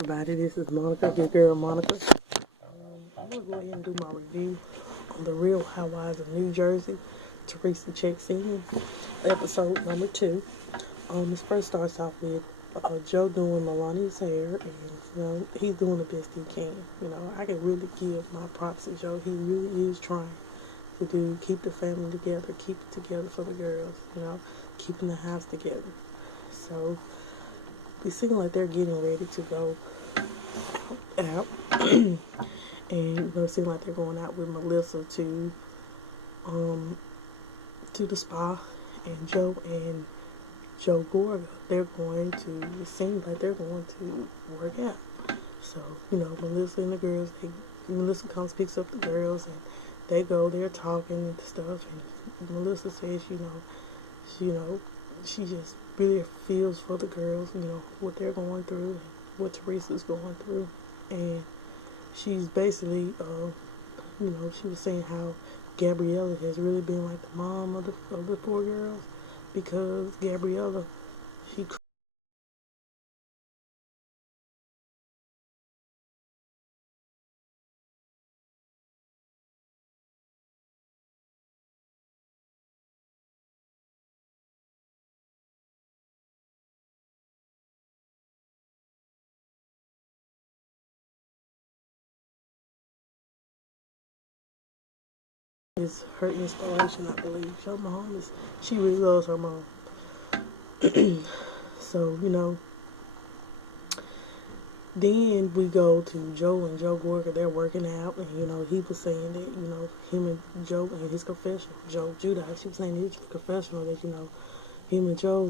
Everybody, this is Monica, your girl Monica. I'm going to go ahead and do my review on the Real Housewives of New Jersey, Teresa Checks-In, episode number 2. This first starts off with Joe doing Melania's hair, and he's doing the best he can. I can really give my props to Joe. He really is trying to keep the family together, keep it together for the girls, keeping the house together. So it seems like they're getting ready to go out. And it seems like they're going out with Melissa to the spa, and Joe Gorga, it seems like they're going to work out. So, Melissa and the girls, Melissa comes, picks up the girls, and they're talking and stuff, and Melissa says, she just really feels for the girls, what they're going through and what Teresa's going through. And she's basically, she was saying how Gabriella has really been like the mom of the 4 girls, because Gabriella, she is her inspiration, I believe. Her mom she really loves her mom. So, then we go to Joe and Joe Gorga. They're working out, and he was saying that him and Joe and his confessional, Joe Judah, she was saying in his confessional that him and Joe,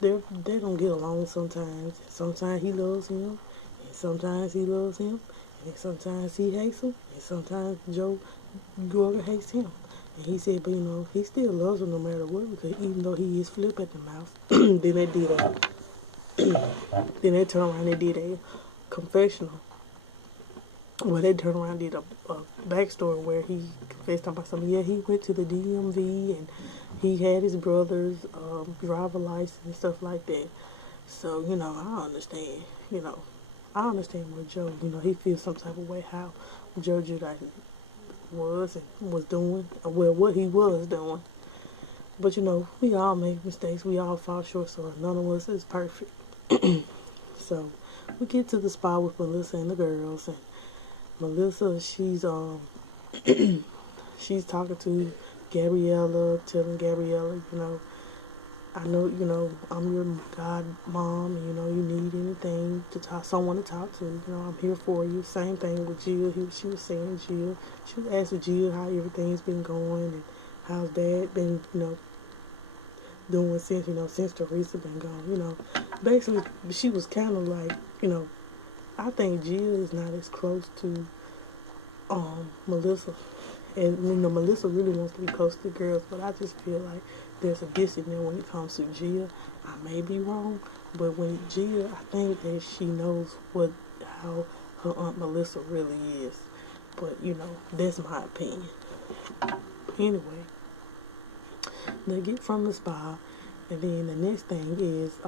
they don't get along sometimes. Sometimes he loves him, and sometimes he loves him, and sometimes he hates him, and sometimes Joe Gorga hates him. And he said, but he still loves her no matter what, because even though he is flip at the mouth, then they turn around and did a confessional. Well, they turned around and did a backstory where he confessed about something. Yeah, he went to the DMV and he had his brother's driver license and stuff like that. So, I understand. I understand where Joe, he feels some type of way how Joe Judah was and was doing, well, what he was doing. But, we all make mistakes. We all fall short, so none of us is perfect. So, we get to the spa with Melissa and the girls, and Melissa, she's she's talking to Gabriella, telling Gabriella, I know, I'm your god mom, and you need anything to talk, someone to talk to, I'm here for you. Same thing with Jill. She was saying Jill. She was asking Jill how everything's been going and how's Dad been, doing since Teresa been gone. Basically, she was kind of like, I think Jill is not as close to Melissa. And, Melissa really wants to be close to the girls, but I just feel like there's a distance there when it comes to Jill. I may be wrong, but when Jill, I think that she knows how her Aunt Melissa really is. But, that's my opinion. Anyway, they get from the spa, and then the next thing is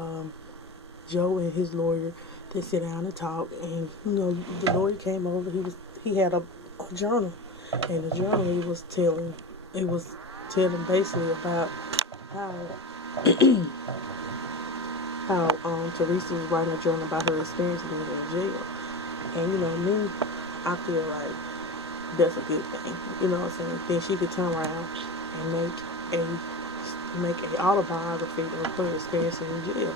Joe and his lawyer, they sit down and talk, and the lawyer came over. He had a journal, and the journal was telling basically about how Teresa was writing a journal about her experience being in jail. And me, I feel like that's a good thing. You know what I'm saying? Then she could turn around and make a autobiography of her experience in jail.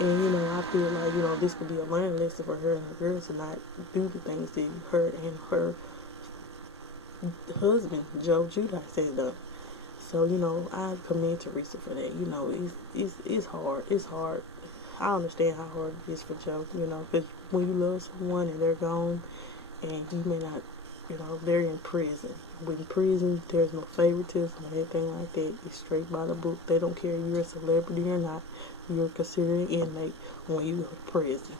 And I feel like this could be a learning lesson for her and her girls to not do the things that her and her husband Joe Judah has done. So I commend Teresa for that. It's hard. It's hard. I understand how hard it is for Joe. Because when you love someone and they're gone, and you may not, they're in prison. When prison, there's no favoritism or anything like that. It's straight by the book. They don't care if you're a celebrity or not. You're considered an inmate when you go to prison.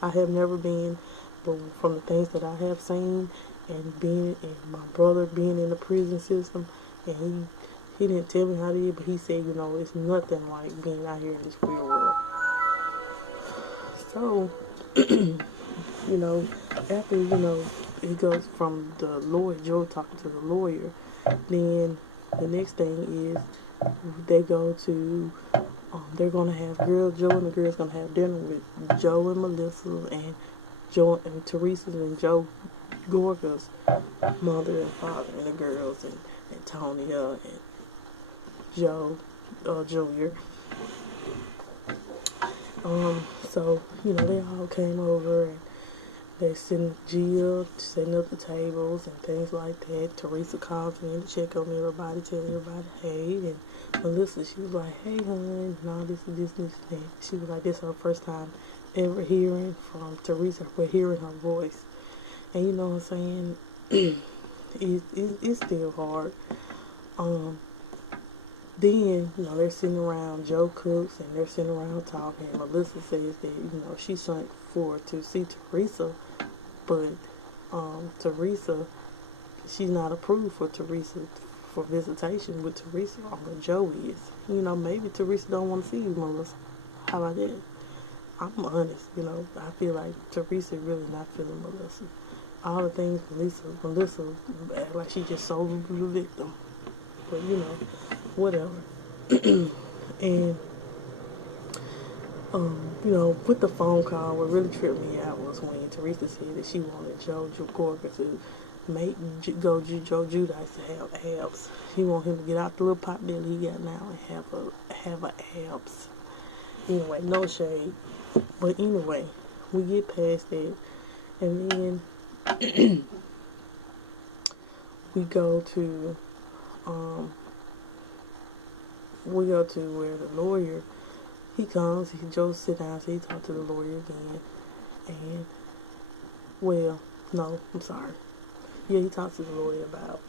I have never been, but from the things that I have seen, and my brother being in the prison system, and he didn't tell me how it is, but he said, it's nothing like being out here in this real world. So, You know, after, it goes from the lawyer, Joe talking to the lawyer, then the next thing is they go to, they're going to have Joe and the girl's going to have dinner with Joe and Melissa and Joe and Teresa and Joe Gorga's mother and father and the girls and Tonya and Joe Jr. So, they all came over and they sitting Gia setting up the tables and things like that. Teresa calls me to check on everybody, tell everybody hey, and Melissa, she was like, hey hon, and all this and this and this and that. She was like, this is her first time ever hearing from Teresa, but hearing her voice. And you know what I'm saying? It's still hard. Then, they're sitting around, Joe cooks, and they're sitting around talking. And Melissa says that, she sent forward to see Teresa, but Teresa, she's not approved for Teresa for visitation with Teresa, but Joe is. Maybe Teresa don't want to see you, Melissa. How about that? I'm honest, I feel like Teresa really not feeling Melissa. All the things Melissa act like she just sold the victim. But, whatever. And, with the phone call, what really tripped me out was when Teresa said that she wanted Joe Gorga to make Joe Judice to have abs. She want him to get out the little pot belly he got now and have a abs. Anyway, no shade. But anyway, we get past that, and then we go to where the lawyer, he comes, Joe sit down, so he talk to the lawyer again, and, well, no, I'm sorry. Yeah, he talks to the lawyer about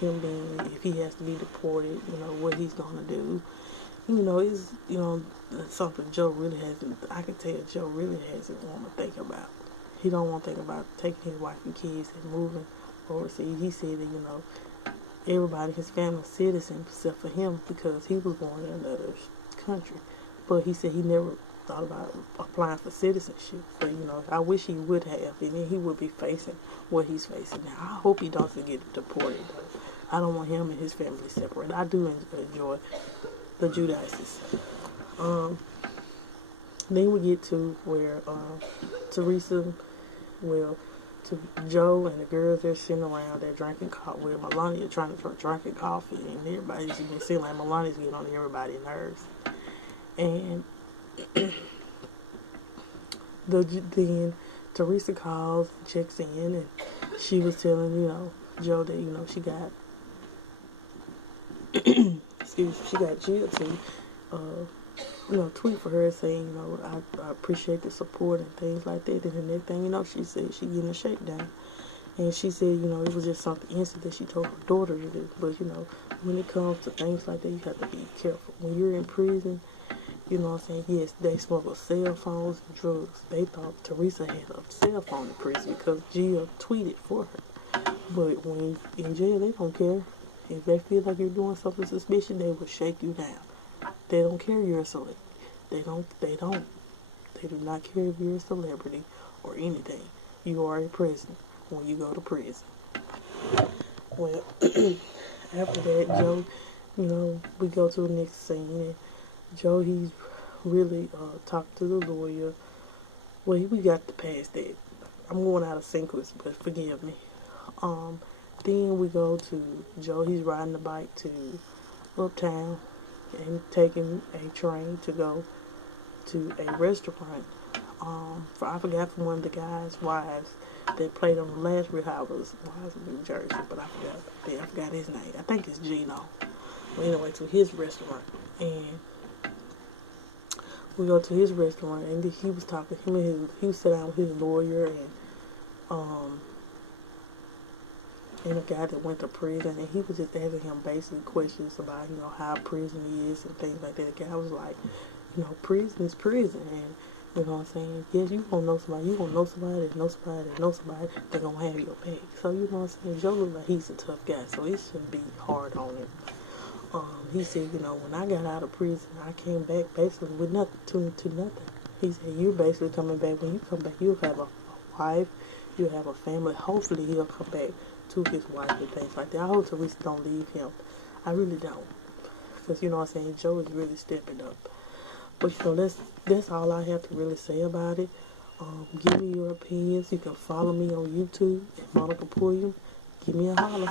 him being, if he has to be deported, what he's gonna do. It's something Joe really hasn't, I can tell Joe really hasn't want to think about. He don't want to think about taking his wife and kids and moving overseas. He said that, everybody in his family is citizens except for him because he was born in another country. But he said he never thought about applying for citizenship. But, I wish he would have, and then he would be facing what he's facing now. I hope he doesn't get deported, though. I don't want him and his family separated. I do enjoy the Judices. Then we get to where Teresa, to Joe and the girls, they're sitting around, they're drinking coffee. Well, Melania trying to drinking coffee, and everybody's been seeing like Melania's getting on everybody's nerves. And then Teresa calls, checks in, and she was telling, Joe that, she got, she got Jill to, tweet for her saying, I appreciate the support and things like that. And the next thing, she said she getting a shakedown. And she said, it was just something instant that she told her daughter to do. But, when it comes to things like that, you have to be careful. When you're in prison, yes, they smuggle cell phones and drugs. They thought Teresa had a cell phone in prison because Jill tweeted for her. But when in jail, they don't care. If they feel like you're doing something suspicious, they will shake you down. They don't care you're a celebrity. They do not care if you're a celebrity or anything. You are a prisoner when you go to prison. Well, after that, Joe, we go to the next scene. And Joe, he's really talked to the lawyer. Well, we got to pass that. I'm going out of sequence, but forgive me. Then we go to Joe. He's riding the bike to uptown and taking a train to go to a restaurant. I forgot from one of the guys' wives that played on the last Real Housewives of New Jersey, but I forgot his name. I think it's Gino. Well, anyway, to his restaurant, and we go to his restaurant, and he was talking. He was sitting down with his lawyer and a guy that went to prison, and he was just asking him basic questions about, how prison is and things like that. The guy was like, prison is prison, and, what I'm saying, yes, you gonna know somebody, they're gonna have your back. So, what I'm saying, Joe look like he's a tough guy, so it shouldn't be hard on him. He said, when I got out of prison, I came back basically with nothing, to nothing. He said, you're basically coming back. When you come back, you'll have a wife, you'll have a family. Hopefully he'll come back to his wife and things like that. I hope Teresa don't leave him. I really don't. Because, you know what I'm saying, Joe is really stepping up. But, you know, that's all I have to really say about it. Give me your opinions. You can follow me on YouTube at Monica Pulliam. Give me a holler.